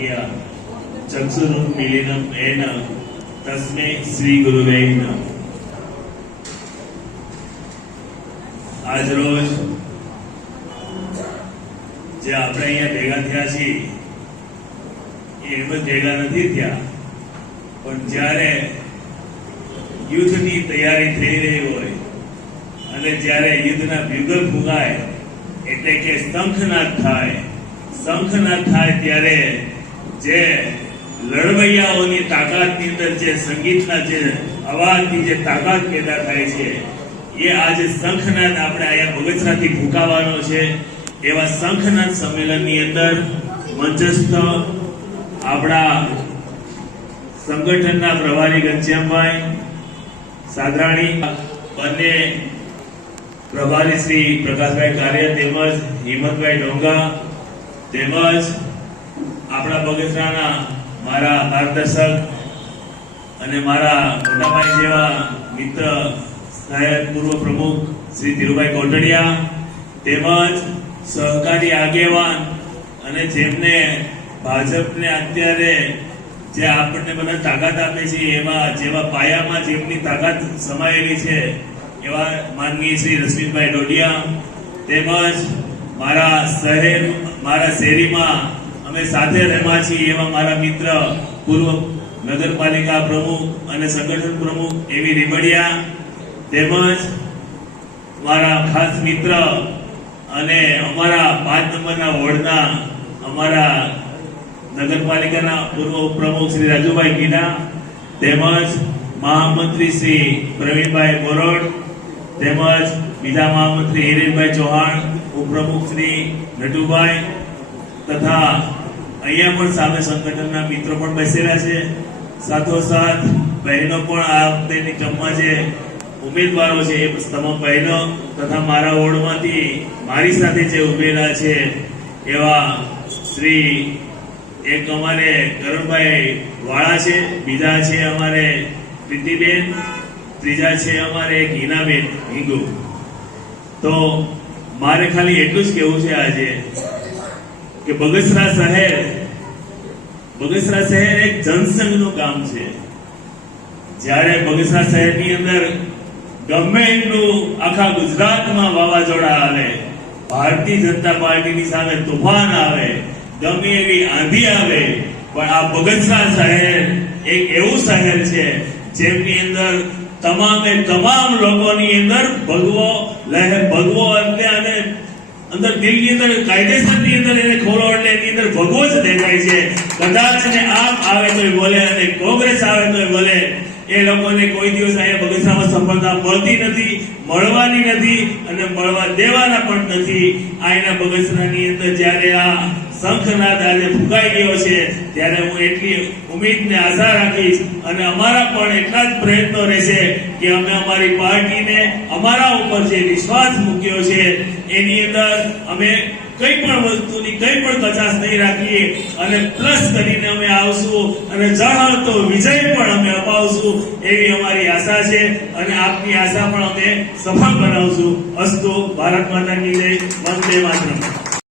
भाग्या चक्षुरुन्मीलितं येन तस्मै श्री गुरुवे नमः। आज रोज जे આપણે અહીંયા ભેગા થયા છીએ એમ જ ભેગા નથી થયા, પણ જ્યારે યુદ્ધની તૈયારી થઈ રહી હોય અને જ્યારે યુદ્ધના બ્યુગલ ફૂંકાય એટલે કે શંખનાદ થાય ત્યારે જે લડવૈયાઓની તાકાતની અંદર જે સંગીતના જે અવાજની જે તાકાત પેદા થાય છે એ આજે શંખનાદ આપણે અહીંયા બગસરાથી ફૂંકાવાનો છે। એવા શંખનાદ સંમેલનની અંદર મંચસ્થ આપણા સંગઠનના પ્રભારી ઘનશ્યામભાઈ સાદરાણી, બંને પ્રભારી શ્રી પ્રકાશભાઈ કાર્ય તેમજ હિંમતભાઈ ડોંગા તેમજ આપણા બગસરાના મારા માર્ગદર્શક અને મારા મોટાભાઈ જેવા મિત્ર સાહેબ પૂર્વ પ્રમુખ શ્રી ધીરુભાઈ કોટડિયા તેમજ સહકારી આગેવાન અને જેમને ભાજપને અત્યારે જે આપણને બધા તાકાત આપે છે એવા જેવા પાયામાં જેમની તાકાત સમાયેલી છે એવા માનનીય શ્રી રશ્મિભાઈ ડોડિયા તેમજ મારા શેરીમાં અમે સાથે રહેવા છીએ એવા મારા મિત્ર પૂર્વ નગરપાલિકા પ્રમુખ અને સંગઠન પ્રમુખ એવી રીબડિયા તેમજ મારા ખાસ મિત્ર અને અમારા 5 નંબરના વોર્ડના અમારા નગરપાલિકાના પૂર્વ ઉપપ્રમુખ શ્રી રાજુભાઈ ગીડા તેમજ મહામંત્રી શ્રી પ્રવીણભાઈ બોરડ તેમજ બીજા મહામંત્રી હિરેનભાઈ ચૌહાણ, ઉપપ્રમુખ શ્રી નટુભાઈ તથા અહીંયા પણ સામે સંગઠનના મિત્રો પણ બેસેલા છે। સાથોસાથ બહેનો પણ આ વખતેની ક્રમમાં જે ઉમેદવારો છે એ તમામ બહેનો તથા મારા વોર્ડમાંથી મારી સાથે જે ઉભેલા છે એવા શ્રી એક અમારે કરણભાઈ વાળા છે, બીજા છે અમારે પ્રીતિબેન, ત્રીજા છે અમારે હિનાબેન હિંગુ। તો મારે ખાલી એટલું જ કહેવું છે આજે કે બગસરા શહેર એક જનસંઘનું કામ છે। જ્યારે બગસરા શહેરની અંદર ગમે એટલું આખા ગુજરાતમાં વાવાઝોડા આવે, ભારતીય જનતા પાર્ટીની સામે તોફાન આવે, ગમે એવી આંધી આવે, પણ આ બગસરા શહેર એક એવું શહેર છે જેમની અંદર તમામે તમામ લોકોની અંદર ભગવો એટલે અને અંદર દિલની અંદર કાયદેસરની અંદર એને ખોલો એટલે એની અંદર ભગવો જ દેખાય છે। કદાચ ને આપ આવે તોય બોલે અને કોંગ્રેસ આવે તોય બોલે, એ લોકોને કોઈ દિવસ અહીંયા બગસરામાં સફળતા મળતી નથી, મળવાની નથી અને મળવા દેવાના પણ નથી। અહીંના બગસરાની અંદર જ્યારે આ શંખનાદ આજે ફૂંકાઈ ગયો છે ત્યારે હું એટલી ઉમ્મીદ ને આશા રાખીશ અને અમારા પણ એટલા જ પ્રયત્નો રહેશે કે અમે અમારી પાર્ટીને અમારા ઉપર જે વિશ્વાસ મૂક્યો છે એની અંદર અમે કઈ પણ વસ્તુની કઈ પણ કચાશ નહીં રાખીએ અને પ્લસ કરીને અમે આવશું અને જણાવતો વિજય પણ અમે અપાવશું એવી અમારી આશા છે અને આપની આશા પણ અમે સફળ બનાવશું। અસ્તુ, ભારત માતા કી જય, વંદે માતરમ।